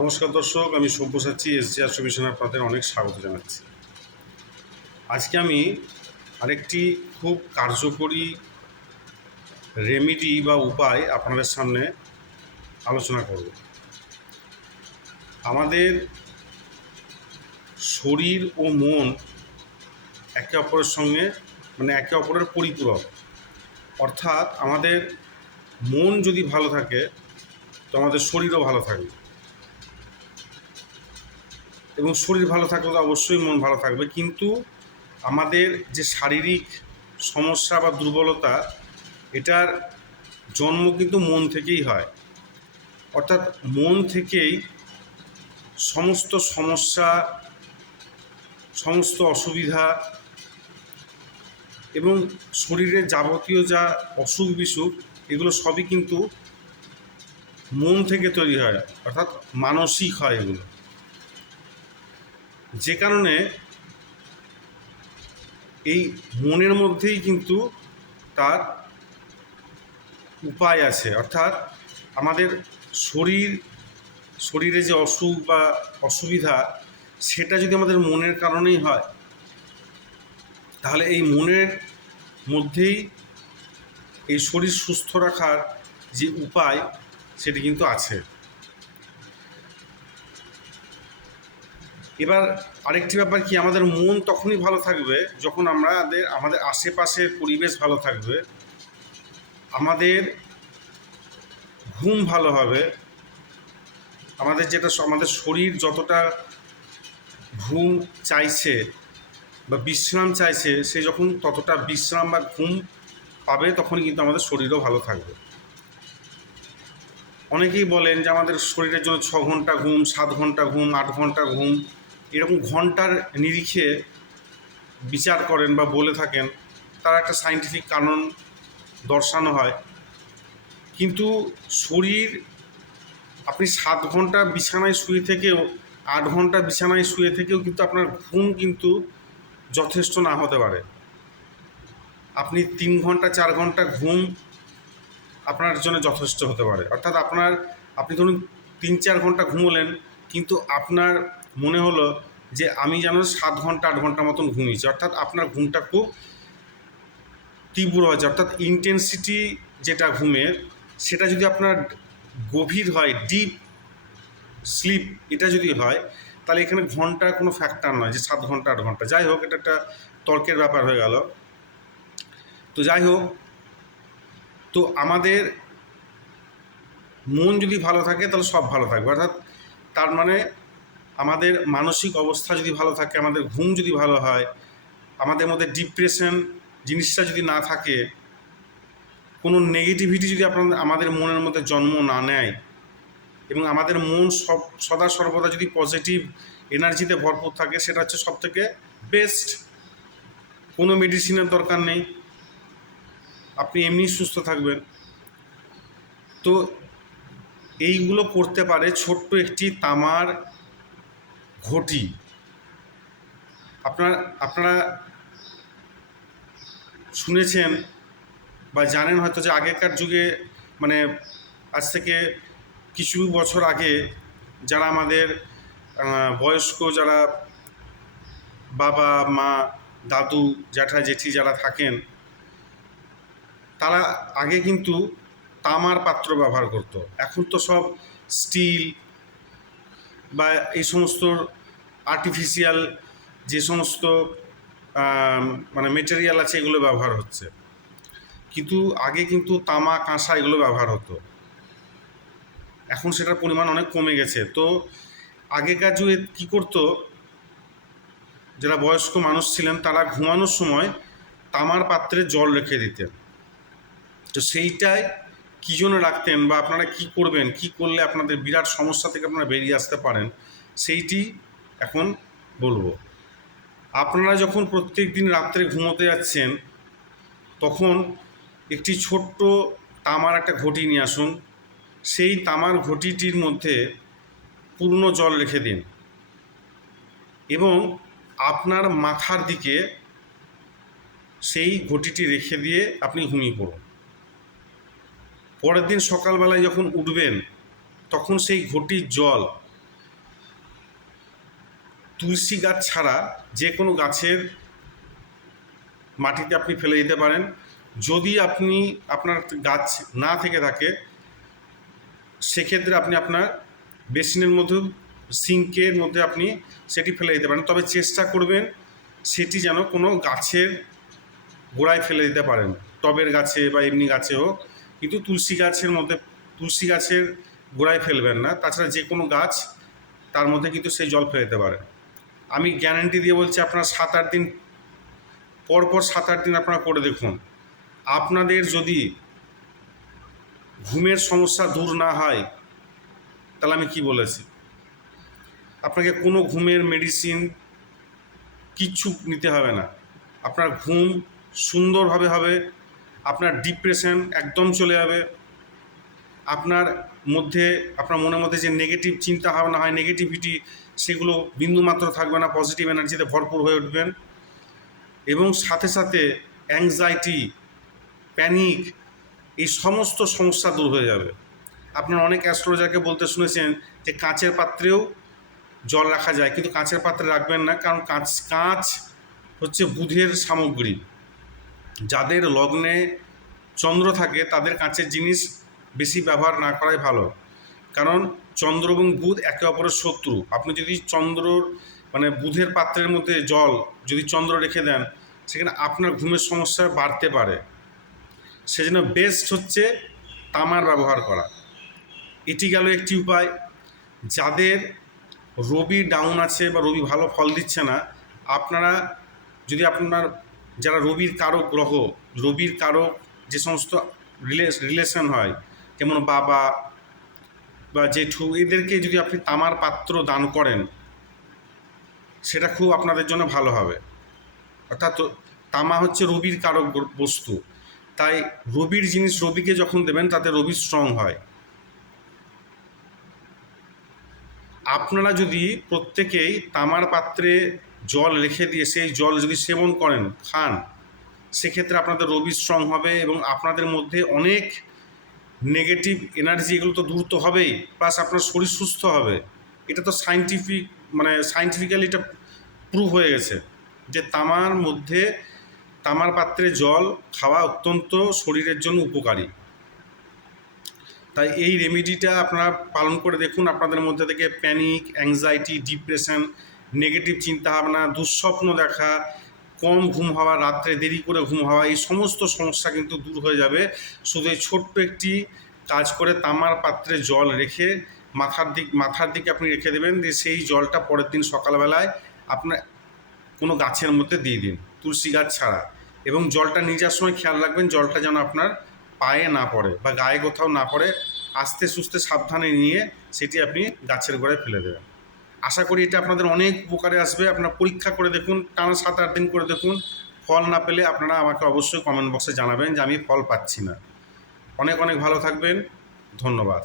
নমস্কার দর্শক, আমি সব্যসাচী SGR সলিউশনে আপনাদের অনেক স্বাগত জানাচ্ছি। আজকে আমি আরেকটি খুব কার্যকরী রেমেডি বা উপায় আপনাদের সামনে আলোচনা করব। আমাদের শরীর ও মন একে অপরের সঙ্গে একে অপরের পরিপূরক। অর্থাৎ আমাদের মন যদি ভালো থাকে তো আমাদের শরীরও ভালো থাকবে, এবং শরীর ভালো থাকলে তো অবশ্যই মন ভালো থাকবে। কিন্তু আমাদের যে শারীরিক সমস্যা বা দুর্বলতা, এটার জন্ম কিন্তু মন থেকেই হয়। অর্থাৎ মন থেকেই সমস্ত সমস্যা, সমস্ত অসুবিধা এবং শরীরের যাবতীয় যা অসুখ বিসুখ, এগুলো সবই কিন্তু মন থেকে তৈরি হয়, অর্থাৎ মানসিক হয় এগুলো। যে কারণে এই মনের মধ্যেই কিন্তু তার উপায় আছে। অর্থাৎ আমাদের শরীরে যে অসুখ বা অসুবিধা, সেটা যদি আমাদের মনের কারণেই হয়, তাহলে এই মনের মধ্যেই এই শরীর সুস্থ রাখার যে উপায়, সেটি কিন্তু আছে। এবার আরেকটি ব্যাপার কি, আমাদের মন তখনই ভালো থাকবে যখন আমাদের আশেপাশের পরিবেশ ভালো থাকবে, আমাদের ঘুম ভালো হবে, আমাদের শরীর যতটা ঘুম চাইছে বা বিশ্রাম চাইছে, সে যখন ততটা বিশ্রাম বা ঘুম পাবে, তখনই কিন্তু আমাদের শরীরও ভালো থাকবে। অনেকেই বলেন যে আমাদের শরীরের জন্য 6 ঘন্টা ঘুম, 7 ঘন্টা ঘুম, 8 ঘন্টা ঘুম, এরকম ঘন্টার নিরিখে বিচার করেন বা বলে থাকেন। তার একটা সায়েন্টিফিক কারণ দর্শানো হয়। কিন্তু শরীর, আপনি 7 ঘন্টা বিছানায় শুয়ে থেকেও, 8 ঘন্টা বিছানায় শুয়ে থেকেও কিন্তু আপনার ঘুম কিন্তু যথেষ্ট না হতে পারে। আপনি 3 ঘন্টা 4 ঘন্টা ঘুম আপনার জন্য যথেষ্ট হতে পারে। অর্থাৎ আপনি ধরুন 3-4 ঘন্টা ঘুমোলেন, কিন্তু আপনার মনে হলো যে আমি যেন 7 ঘন্টা 8 ঘন্টার মতন ঘুমিয়েছি। অর্থাৎ আপনার ঘুমটা খুব তীব্র হয়েছে। অর্থাৎ ইন্টেন্সিটি যেটা ঘুমের, সেটা যদি আপনার গভীর হয়, ডিপ স্লিপ এটা যদি হয়, তাহলে এখানে ঘন্টার কোনো ফ্যাক্টর নয় যে 7 ঘন্টা 8 ঘন্টা। যাই হোক, এটা একটা তর্কের ব্যাপার হয়ে গেল। তো যাই হোক, তো আমাদের মন যদি ভালো থাকে তাহলে সব ভালো থাকবে। অর্থাৎ তার মানে আমাদের মানসিক অবস্থা যদি ভালো থাকে, আমাদের ঘুম যদি ভালো হয়, আমাদের মধ্যে ডিপ্রেশন জিনিসটা যদি না থাকে, কোনো নেগেটিভিটি যদি আমাদের মনের মধ্যে জন্ম না নেয়, এবং আমাদের মন সদা সর্বদা যদি পজিটিভ এনার্জিতে ভরপুর থাকে, সেটা হচ্ছে সবথেকে বেস্ট। কোনো মেডিসিনের দরকার নেই, আপনি এমনি সুস্থ থাকবেন। তো এইগুলো করতে পারে ছোট্ট একটি তামার ঘটি। আপনারা শুনেছেন বা জানেন হয়তো যে আগেকার যুগে, আজ থেকে কিছু বছর আগে, যারা আমাদের বয়স্ক, যারা বাবা মা দাদু জ্যাঠা জেঠি যারা থাকেন, তারা আগে কিন্তু তামার পাত্র ব্যবহার করতো। এখন তো সব স্টিল বা এই সমস্ত আর্টিফিশিয়াল যে সমস্ত মেটেরিয়াল আছে, এগুলো ব্যবহার হচ্ছে। কিন্তু আগে কিন্তু তামা, কাঁসা এগুলো ব্যবহার হতো। এখন সেটার পরিমাণ অনেক কমে গেছে। তো আগেকার যুগে কী করতো, যারা বয়স্ক মানুষ ছিলেন, তারা ঘুমানোর সময় তামার পাত্রে জল রেখে দিতেন। তো সেইটাই কী জন্য রাখতেন, বা আপনারা কী করবেন, কী করলে আপনাদের বিরাট সমস্যা থেকে আপনারা বেরিয়ে আসতে পারেন, সেইটি এখন বলবো। আপনারা যখন প্রত্যেক দিন রাত্রে ঘুমোতে যাচ্ছেন, তখন একটি ছোট্ট তামার একটা ঘটি নিয়ে আসুন। সেই তামার ঘটিটির মধ্যে পূর্ণ জল রেখে দিন, এবং আপনার মাথার দিকে সেই ঘটিটি রেখে দিয়ে আপনি ঘুমিয়ে পড়ুন। পরের দিন সকালবেলায় যখন উঠবেন, তখন সেই ঘটির জল তুলসী গাছ ছাড়া যে কোনো গাছের মাটিতে আপনি ফেলে দিতে পারেন। যদি আপনার গাছ না থেকে থাকে সেক্ষেত্রে আপনি আপনার বেসিনের মধ্যে, সিঙ্কের মধ্যে আপনি সেটি ফেলে দিতে পারেন। তবে চেষ্টা করবেন সেটি যেন কোনো গাছের গোড়ায় ফেলে দিতে পারেন, টবের গাছে বা এমনি গাছে হোক, কিন্তু তুলসী গাছের গোড়ায় ফেলবেন না। তাছাড়া যে কোনো গাছ তার মধ্যে কিন্তু সেই জল ফেলে দিতে পারেন। আমি গ্যারান্টি দিয়ে বলছি, আপনারা 7-8 দিন পরপর 7-8 দিন আপনারা করে দেখুন। আপনাদের যদি ঘুমের সমস্যা দূর না হয় তাহলে আমি কি বলেছি, আপনাকে কোনো ঘুমের মেডিসিন কিচ্ছু নিতে হবে না। আপনার ঘুম সুন্দরভাবে হবে, আপনার ডিপ্রেশন একদম চলে যাবে, আপনার মনের মধ্যে যে নেগেটিভ চিন্তা ভাবনা হয়, নেগেটিভিটি, সেগুলো বিন্দুমাত্র থাকবে না, পজিটিভ এনার্জিতে ভরপুর হয়ে উঠবেন। এবং সাথে সাথে অ্যাংজাইটি, প্যানিক, এই সমস্ত সমস্যা দূর হয়ে যাবে। আপনার অনেক অ্যাস্ট্রোলজারকে বলতে শুনেছেন যে কাঁচের পাত্রেও জল রাখা যায়, কিন্তু কাঁচের পাত্রে রাখবেন না, কারণ কাঁচ হচ্ছে বুধের সামগ্রী। যাদের লগ্নে চন্দ্র থাকে তাদের কাঁচের জিনিস বেশি ব্যবহার না করাই ভালো, কারণ চন্দ্র এবং বুধ একে অপরের শত্রু। আপনি যদি বুধের পাত্রের মধ্যে জল যদি চন্দ্র রেখে দেন, সেখানে আপনার ঘুমের সমস্যা বাড়তে পারে। সেজন্য বেস্ট হচ্ছে তামার ব্যবহার করা। এটি গেল একটি উপায়। যাদের রবি ডাউন আছে বা রবি ভালো ফল দিচ্ছে না, আপনারা যদি যারা রবির কারক গ্রহ, রবির কারক যে সমস্ত রিলেশন হয়, যেমন বাবা বা জেঠু, এদেরকে যদি আপনি তামার পাত্র দান করেন, সেটা খুব আপনাদের জন্য ভালো হবে। অর্থাৎ তামা হচ্ছে রবির কারক বস্তু, তাই রবির জিনিস রবিকে যখন দেবেন তাতে রবি স্ট্রং হয়। আপনারা যদি প্রত্যেকেই তামার পাত্রে জল রেখে দিয়ে সেই জল যদি সেবন করেন, খান, সেক্ষেত্রে আপনাদের রবি স্ট্রং হবে এবং আপনাদের মধ্যে অনেক নেগেটিভ এনার্জি, এগুলো তো দূর তো হবেই, প্লাস আপনার শরীর সুস্থ হবে। এটা তো সায়েন্টিফিক্যালি এটা প্রুভ হয়ে গেছে যে তামার পাত্রে জল খাওয়া অত্যন্ত শরীরের জন্য উপকারী। তাই এই রেমেডিটা আপনারা পালন করে দেখুন। আপনাদের মধ্যে থেকে প্যানিক, অ্যাংজাইটি, ডিপ্রেশন, নেগেটিভ চিন্তাভাবনা, দুঃস্বপ্ন দেখা, কম ঘুম হওয়া, রাত্রে দেরি করে ঘুম হওয়া, এই সমস্ত সমস্যা কিন্তু দূর হয়ে যাবে শুধু এই ছোট্ট একটি কাজ করে তামার পাত্রে জল রেখে মাথার দিকে আপনি রেখে দেবেন, যে সেই জলটা পরের দিন সকালবেলায় আপনার কোনো গাছের মধ্যে দিয়ে দিন, তুলসী গাছ ছাড়া। এবং জলটা নিয়ে যাওয়ার সময় খেয়াল রাখবেন জলটা যেন আপনার পায়ে না পড়ে বা গায়ে কোথাও না পড়ে, আস্তে সুস্তে সাবধানে নিয়ে সেটি আপনি গাছের গোড়ায় ফেলে দেবেন। আশা করি এটা আপনাদের অনেক উপকারে আসবে। আপনারা পরীক্ষা করে দেখুন, টানা 7-8 দিন করে দেখুন। ফল না পেলে আপনারা আমাকে অবশ্যই কমেন্ট বক্সে জানাবেন যে আমি ফল পাচ্ছি না। অনেক ভালো থাকবেন। ধন্যবাদ।